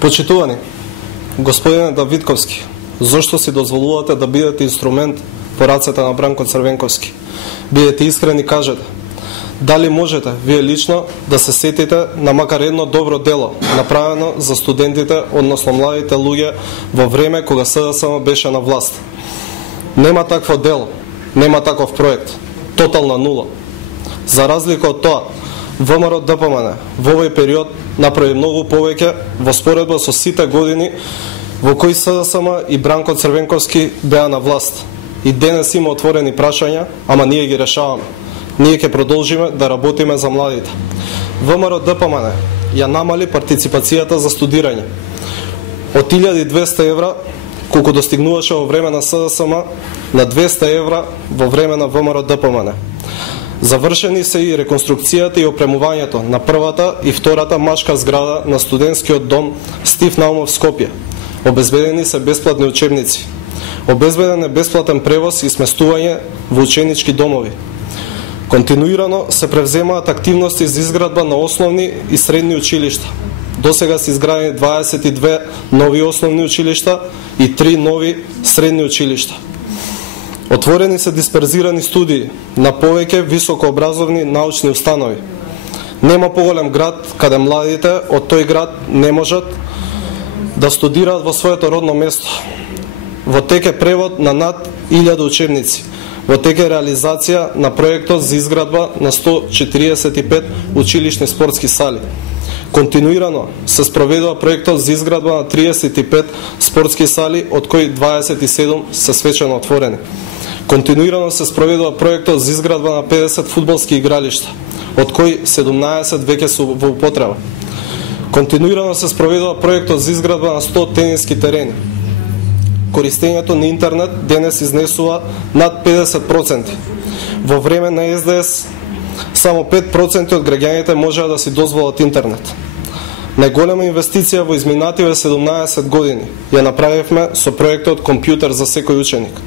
Почитувани, господине Давидковски, зошто си дозволувате да бидете инструмент по рацете на Бранко Црвенковски? Бидете искрени, кажете. Дали можете, вие лично, да се сетите на макар едно добро дело, направено за студентите, односно младите луѓе во време кога СДСМ беше на власт? Нема такво дело, нема таков проект. Тотална нула. За разлика од тоа, ВМРО ДПМН во овој период направи многу повеќе во споредба со сите години во кои СДСМ и Бранко Црвенковски беа на власт. И денес има отворени прашања, ама ние ги решаваме. Ние ќе продолжиме да работиме за младите. ВМРО ДПМН ја намали партиципацијата за студирање од 1200 евра, колку достигнуваше во време на СДСМ, на 200 евра во време на ВМРО ДПМН. Завршени се и реконструкцијата и опремувањето на првата и втората машка зграда на студентскиот дом Стив Наумов Скопје. Обезбедени се бесплатни учебници. Обезбеден е бесплатен превоз и сместување во ученички домови. Континуирано се превземаат активности за изградба на основни и средни училишта. До сега се изградени 22 нови основни училишта и 3 нови средни училишта. Отворени се дисперзирани студии на повеќе високообразовни научни установи. Нема поголем град каде младите од тој град не можат да студираат во своето родно место. Во теке превод на над 1000 учебници. Во теке реализација на проектот за изградба на 145 училишни спортски сали. Континуирано се спроведува проектот за изградба на 35 спортски сали, од кои 27 се свечено отворени. Континуирано се спроведува проектот за изградба на 50 фудбалски игралишта, од кои 17 веќе се во употреба. Континуирано се спроведува проектот за изградба на 100 тениски терени. Користењето на интернет денес изнесува над 50%. Во време на СДС само 5% од граѓаните можеа да си дозволат интернет. Најголема инвестиција во изминативе 17 години ја направивме со проектот Компјутер за секој ученик.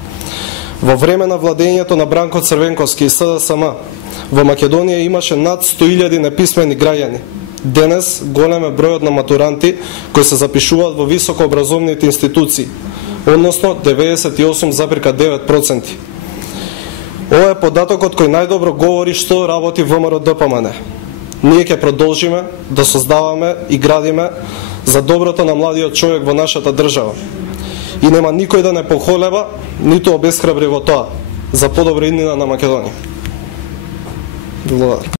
Во време на владењето на Бранко Црвенковски и СДСМ во Македонија имаше над 100.000 неписмени граѓани. Денес голем е бројот на матуранти кои се запишуваат во високообразовните институции, односно 98,9%. Ова е податокот кој најдобро говори што работи ВМРО ДПМН. Ние ќе продолжиме да создаваме и градиме за доброто на младиот човек во нашата држава. И нема никој да не похолеба, ниту обесхрабри во тоа, за подобра иднина на Македонија. Благодарам.